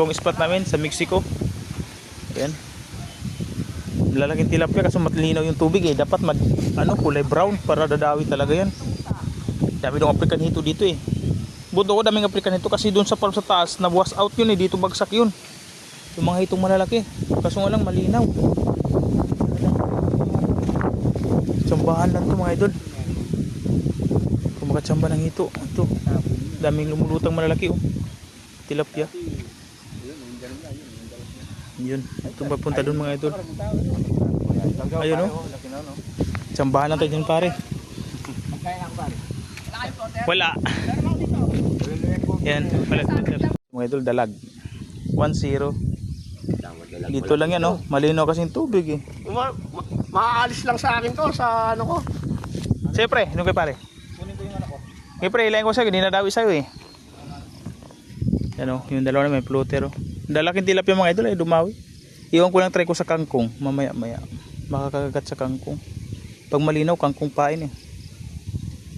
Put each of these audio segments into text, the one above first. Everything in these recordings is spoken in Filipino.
pangatlong spot namin sa Mexico. Ayan. Lalaking tilapia kasi matlinaw yung tubig eh. Dapat kulay brown para dadawi talaga yan. Dami dong African hito dito eh. Buto ko daming African hito kasi doon sa farm sa taas na wash out yun eh. Dito bagsak yun. Yung mga hitong malalaki. Kaso nga lang malinaw. Tsambahan lang to mga idol. Kung makatsamba ng hito. Ito. Daming lumulutang malalaki oh. Tilapia. Yun. Itong papunta doon mga idol. Ayun oh. Tsambahan lang tayo dyan pare. Wala. Yan. Mga idol dalag. 1-0. Dito lang yan oh. Malinaw kasi yung tubig eh. Maaalis lang sa akin to sa ano ko. Siyempre, ano kayo pare? Kunin ko yung ano ko. Siyempre, ilayin ko sa'yo, hindi nadaawi sa'yo eh. Yan o, yung dalawa na may floater o. Dalaking tilapia mga idol ay dumawi. Iwan ko lang try ko sa kangkong. Mamaya makakagat sa kangkong. Pag malinaw, kangkong pain eh.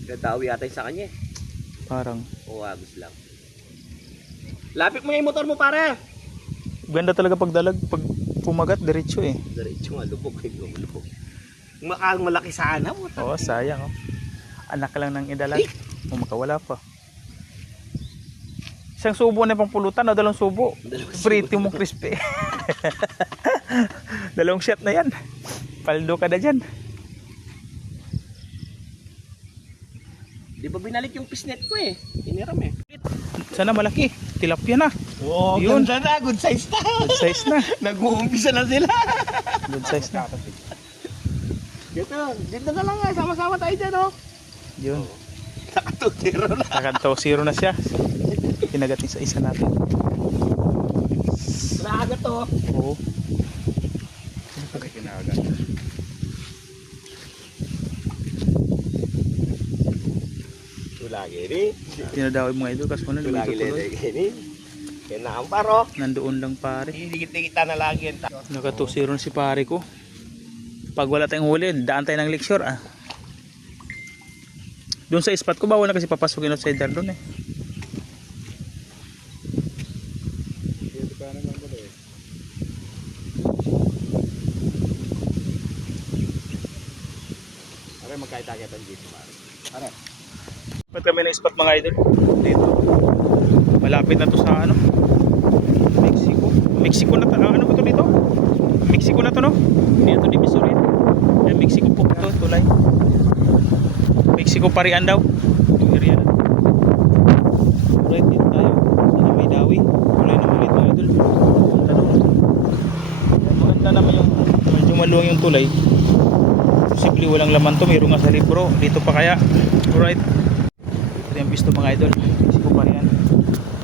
Gadawi yata sa kanya eh. Parang. O agos lang. Lapit mo yung motor mo pare. Ganda talaga pag dalag. Pag pumagat, diretso eh. Diretso nga, lubog. Lubog. Malaki sana mo. Oo, sayang oh. Anak lang ng idalag. O makawala pa. Isang subo na pang pulutan o dalawang subo. Pretty mo crispy. Dalawang shot na yan. Paldo ka na dyan. Di ba binalik yung pisnet ko eh. Iniram eh. Sana malaki. Tilapia na. Oh, yun. ganda na. Good size na. Good size na. Nag-uumpisa na sila. Good size na. Dito na lang nga. Sama-sama tayo dyan oh. Yun. Nakatutiro na. Nakatutiro na siya. Kinagat isa natin. Kinagat to. Oo. Kinagat. Lagi ni. Tinadawin mga idol kasi muna lumito tuloy. Kinamparo. Nandoon lang pare. Dikit-dikita na lagi yan. Nakatusiro na si pare ko. Pag wala tayong huli, daan tayo ng lecture ah. Doon sa spot ko bawal na kasi papasukin outsider doon eh. Are magkaitagatan dito pare. Are. Ba't kami ng spot mga idol? Dito. Malapit na to sa ano? Mexico. Mexico na to. Ano ba to dito? Mexico na to no? Hindi na to Divisoria. Yan Mexico po ito. Tulay. Mexico Parian daw. Yung area na. Alright, dito tayo. Sana may dawi. Tulay na ulit mga idol. Punta doon. Maganda naman yung medyo maluwang yung tulay. Posible walang laman to. Mayroon nga sa libro. Dito pa kaya. Alright. Ito yung pisto mga idol. Mexico Parian.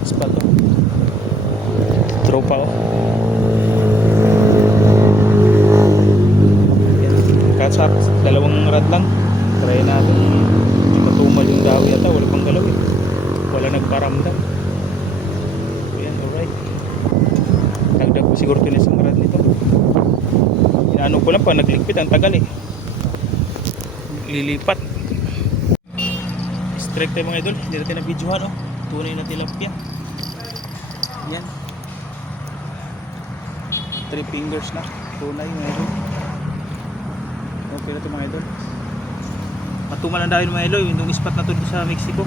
Spot to. Tropa oh. Katsap. Dalawang rad lang. Try natin. Matumal yung dawi ata. Wala pang galaw eh. Wala nagparamdam. Ayan, alright. Dagdag ko siguro ito na isang rad nito. Inaano ko lang pag nagligpit. Ang tagal eh. Lilipat. Strike tayo mga idol. Hindi natin na videohan oh. Tunay na tilapia. Yan. 3 fingers na. Tunay mga idol. Okay na ito mga idol. Matumal ang dahil mga idol. Yung spot na ito sa Mexico.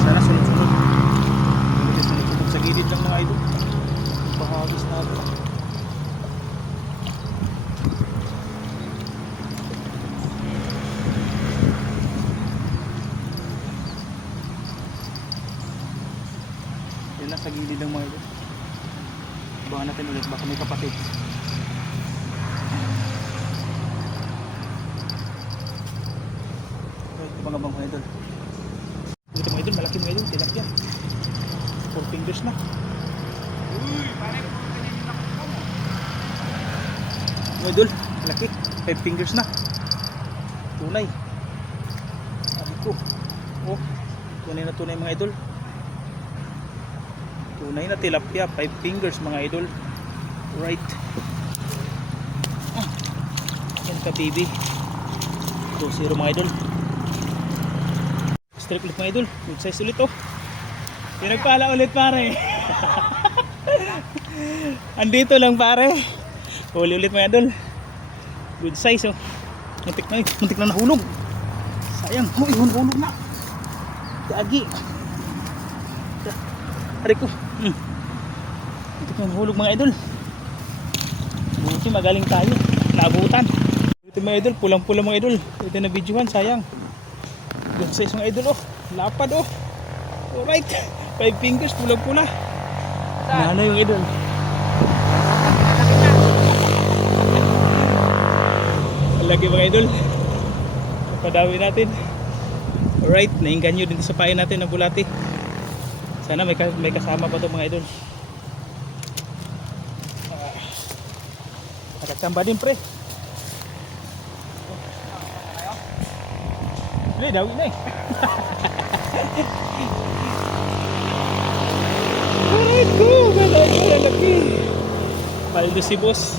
Sana sunod-sunod. Sunod-sunod sa gilid lang mga idol. Bahagis natin. Yan lang sa gilid ng mga idol. Abangan natin ulit baka may kapatid. Ito mga bang mga idol. Ito mga idol, malaki mga idol, tilapia. 4 fingers na. Uy, pare ko kanina yung nakita mo. Mga idol, malaki. 5 fingers na. Tunay. Sabi ko. Oh, tunay na tunay mga idol. Tunay na tilapia, 5 fingers mga idol. Right. Yan ka baby. 2-0 mga idol. strike ulit mga idol. Good size ulit oh. Pinagpala ulit pare. Andito lang pare. Huli ulit mga idol. Good size oh. Muntik na nahulog. Sayang. Oh, ihulog na. Gagi. Aray ko. Muntik na nahulog mga idol. Buti magaling tayo. Naabutan. Ito mga idol, pulang-pulang mga idol. Ito na videohan, sayang. Good size mga idol oh. Lapad oh. Alright. 5 fingers, pulang-pula. Nana yung idol. Lagi mga idol. Padawi natin. Alright, nainggan nyo din sa pain natin na bulati. Sana may kasama pa to mga idol. Nakachamba din pre. Hindi, dawi na eh. Alright go, malaki. Paldo si boss.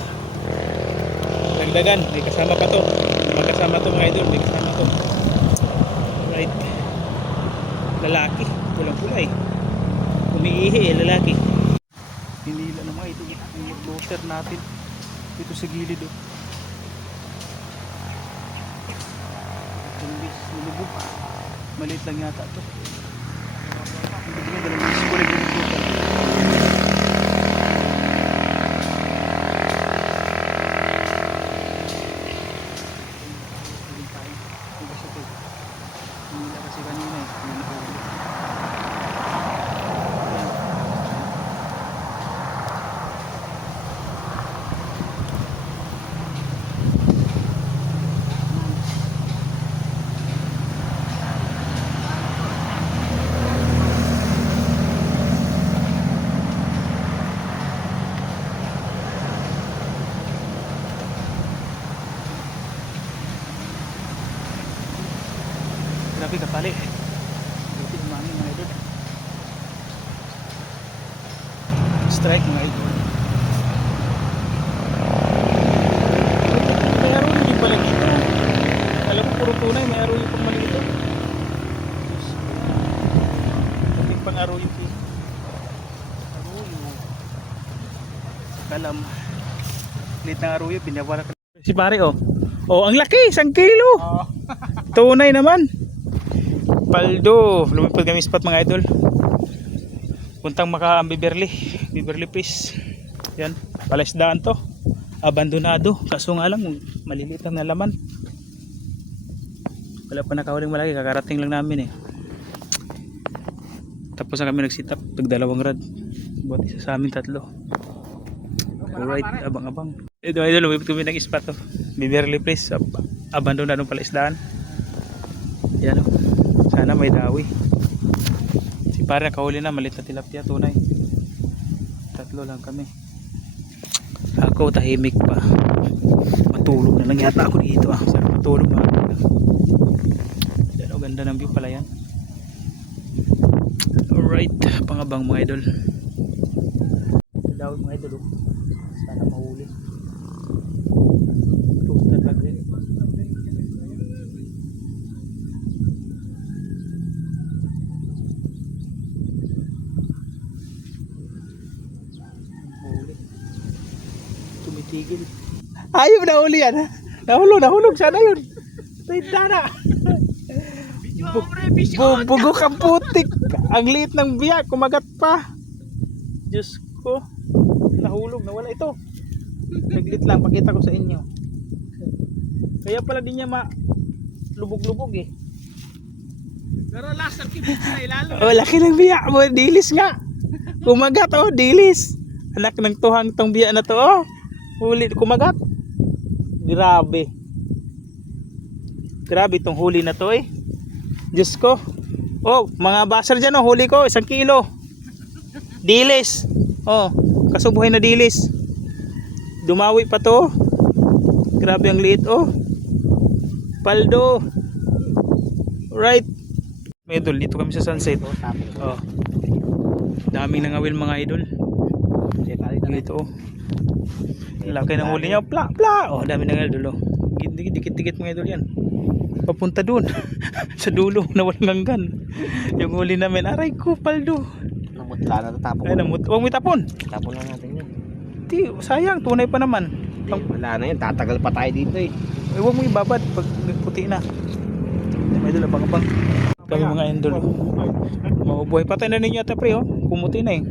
Dagdagan, may kasama pa to. Magkasama to mga idol, may kasama to. Alright. Lalaki, pulang-pula eh. Umiihi eh, lalaki. Hinila na mga idol, yung floater natin. Dito sa gilid oh. Imbis nilubog. Maliit lang yata ito. Hindi nga dalawang bisis ko rin yung floater. Hinila kasi kanina eh. Grabe kapali. Buti umami mga idol. Strike mga idol. May arroyo din pala dito. Alam ko puro tunay, may arroyo pang mali ito. Dating pang arroyo dito. Arroyo. Kalam. Lit ng arroyo, binawala ka. Si pare oh. Oh, ang laki, 1 kilo. Tunay naman. Paldo, lumipad kami spot mga idol. Puntang Beverly Fish. Yan, palaisdaan to. Abandonado, kaso nga lang maliliit lang na laman. Wala pa nakahuling malaki, kakarating lang namin eh. Tapos na kami nag-sit up, tag-2 rad. Buat isa sa amin 3. Alright, abang-abang. Ito idol, lumipad kami ng spot to. Beverly Fish, abandonado palaisdaan. Yan o. Sana may dawi. Si pare nakahuli na, malit na tilapia, tunay. 3 lang kami. Ako tahimik pa. Matulog na lang yata ako dito ah. Sana matulog pa. Yan o, ganda ng view pala yan. Alright, pangabang mga idol. Dawi mga idol oh. Sana mahuli. Roasted lag rin. Tumitigil. Ayaw na uli yan. Nahulog sana yun. Tindana. Bubugok ang putik. Ang liit ng biyak, kumagat pa. Diyos ko. Nahulog, nawala ito. Naglit lang, pakita ko sa inyo. Kaya pala di niya lubog-lubog eh. Pero last ang kibig na ilalo. Oh, laki ng biyak mo, dilis nga. Kumagat oh, dilis. Anak ng tuhang tong biyak na to oh. Huli, kumagat. Grabe. Grabe itong huli na to eh. Diyos ko. Oh, mga baser dyan oh, huli ko, 1 kilo. Dilis. Oh, kasubuhay na dilis. Dumawi pa to. Grabe ang liit oh. Paldo. Right. Idol, dito kami sa sunset. Oh. Daming nangawil mga idol. Dito oh. Laki ng huli niya. Pla. Oh, dami ng idol oh. Dikit-dikit mga idol yan. papunta doon. Sa dulo na walang hanggan. Yung huli namin, aray ko, paldo. Namutla na tatapon. Ay, huwag mo itapon. Tapon lang natin yun. Di, sayang, tunay pa naman. Wala na yun, tatagal pa tayo dito eh. Huwag mo ibabad pag nagputi na. May idol, abang-abang. Kami mga idol. Mabubuhay. Patay na ninyo ata pre, oh. Pumuti na eh.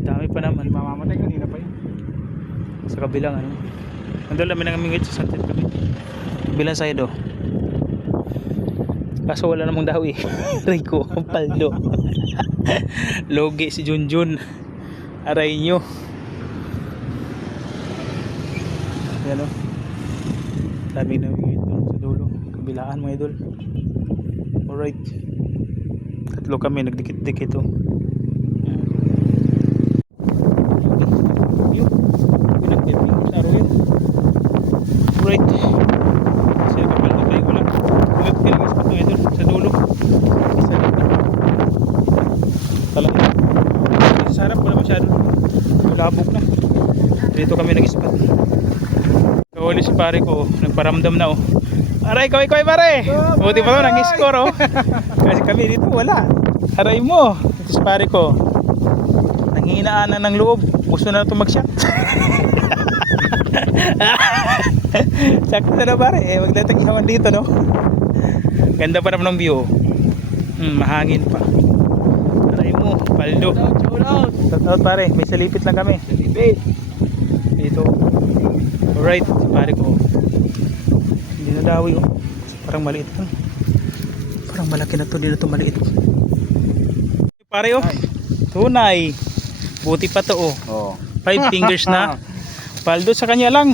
Dami pa naman. Mamamatay kanina pa yun. Sa kabilang ano. Nandun namin ang aming sa sunset kami. Kabilang side, oh. Kaso wala namang dawi. Rico, ang paldo. Logi si Junjun. Aray nyo. Yan, oh. Dami na ito sa dulo. Kabilaan mga idol. Alright. Tatlo kami nagdikit-dikit, oh. Yun. Pinagpipin sa araw yun. Alright. Kasi kapal na tayo wala. Pinagpipin ang spot mga idol sa dulo. Isa lang. Talaga. Dito sa harap wala masyado. Labog na. Dito kami nag-spot. Kahuli si pare ko, nagparamdam na, oh. Aray, kaway pare! Buti pa to, nag-score, oh. Kasi kami dito, wala. Aray mo! Ito si pare ko. Nanghihinaan na ng loob. Gusto na ito mag-shot. Sakto na pare, eh. Wag natin ihawan dito, no? Ganda pa naman ng view. Mahangin pa. Aray mo, paldo. Shout out pare, may salipit lang kami. Salipit. Dito. Alright, pare ko. Hindi na dawi, oh. Parang maliit lang. Parang malaki na to, hindi na to maliit. Pare, oh. Tunay. Buti pa to, oh. Oo. 5 fingers na. Paldo sa kanya lang.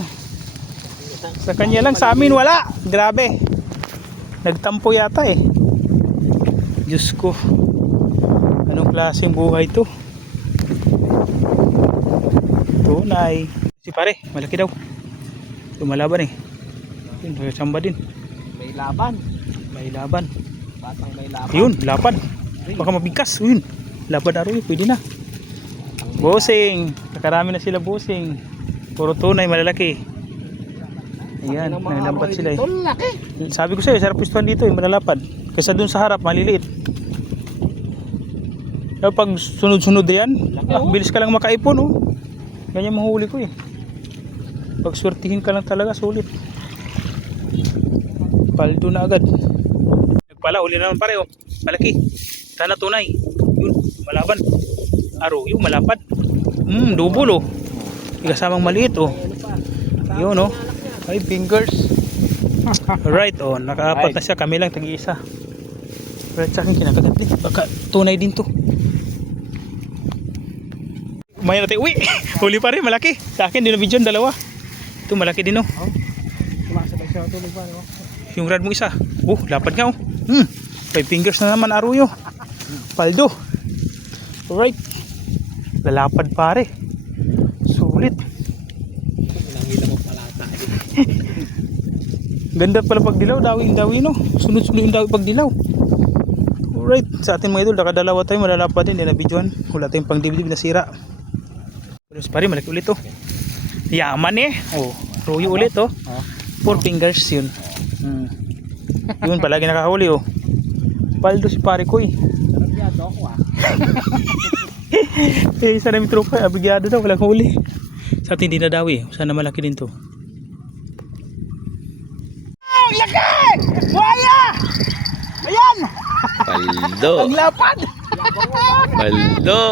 Sa kanya lang, sa amin wala. Grabe. Nagtampo yata eh. Diyos ko. Anong klaseng buhay to? Tunay. Si pare, malaki daw. Lumalaban eh. Yun, samba din. May laban. May laban. Batang may laban. Yun, lapad. Baka mabigkas. Yun. Lapad na rin, pwede na. Bossing. Nakarami na sila bossing. Puro tunay, malalaki. Ayan, nanilampat sila eh. Sabi ko sa'yo, sarap pistuan dito eh, malalapad. Kasi dun sa harap, maliliit. Pero pag sunod-sunod yan, bilis ka lang makaipon, oh. Ganyan mahuli ko eh. Pag swertihin ka lang talaga, sulit. Paldo na agad. Nagpala, uli na naman pare, oh. Malaki. Sana tunay. Yun, malaban. Aro, yun, malapad. Double, oh. Ikasamang maliit, oh. Yun, oh. 5 fingers. Alright, oh. Nakaapat na siya. Kami lang, tag-iisa. Alright, sa akin kinakagat din. Baka tunay din to. Kumain natin. Uy! Huli pa rin, malaki. Sa akin, din na video, dalawa. Ito, malaki din, oh. Kumasabay siya tuloy pa, no? Yung rad mo isa. Lapad nga, oh. 5 fingers na naman, Aruyo. Paldo. Alright. Lalapad pare. Sulit. Nangita mo pala tayo. Ganda pala pag dilaw. Dawi-dawi, no? Sunod-sunod yung dawi pag dilaw. Alright. Sa atin mga idol, nakadalawa tayo. Malalapad din. Hindi na videoan. Wala tayong pang DVD nasira. Pero pare, malaki ulit, oh. Yaman eh. Oh, Aruyo ulit, oh. 4 fingers yun. Yun, palagi nakahuli, oh. Paldo si pare ko, eh. Sarap yato ako, ah. Isa namin tropa, abigyado daw, walang huli. Sa atin hindi na daw eh, sana malaki din to. Oh, laki! Buhaya! Ayan! Paldo. Ang lapad! Paldo.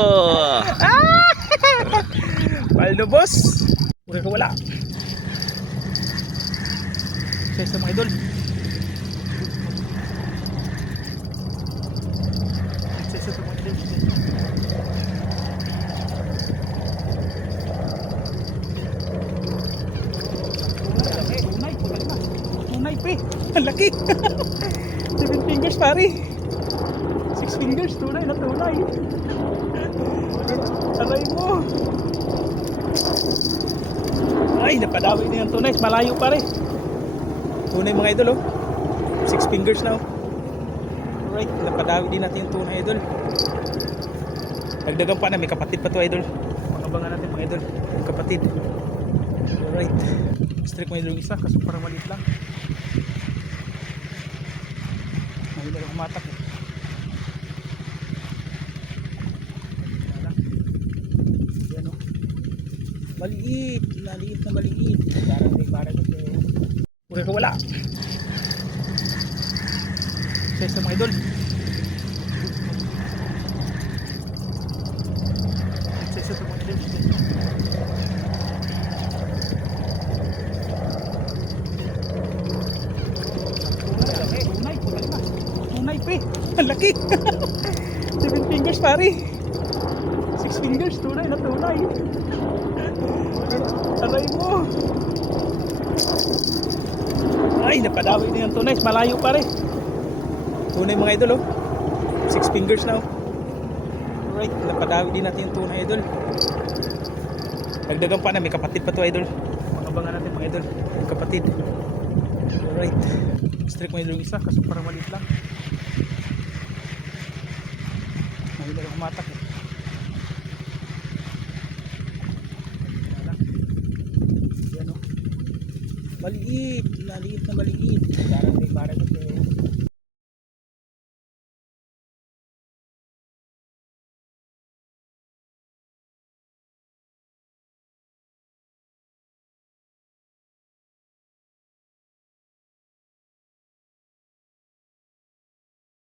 Paldo boss! Pura ka wala. Sa mga idol. Sa mga idol. Tunay pre, ang laki. 7 fingers pare. 6 fingers, tunay na tunay. Aray mo. Ay, napadawi na yung tunay. Malayo pare. Tunay mga idol, oh. 6 fingers na, oh. Alright, napadawi din natin yung tunay idol. Dagdagan pa na, may kapatid pa to idol. Pakabangan natin mga idol, yung kapatid. Alright, strike mo idol yung isa kasi parang maliit lang. Humatak eh. Yan o. Maliit. Maliit na maliit. Parang okay ka wala. Sa mga idol. Sa mga idol. Tunay pre. Ang laki. 7 fingers pare. 6 fingers. Tunay na tunay. Aray mo. Ay, napadawi na yung tunay. Malayo pare. Tunay mga idol oh. 6 fingers na oh. Alright, napadawi din natin yung tunay idol. Dagdagan pa na, may kapatid pa to idol. Abangan natin mga idol. May kapatid. Alright. Strike mo yung isa kasi parang maliit lang. Mahila lang umatak eh. Yan oh. Maliit. Maliit na maliit. Parang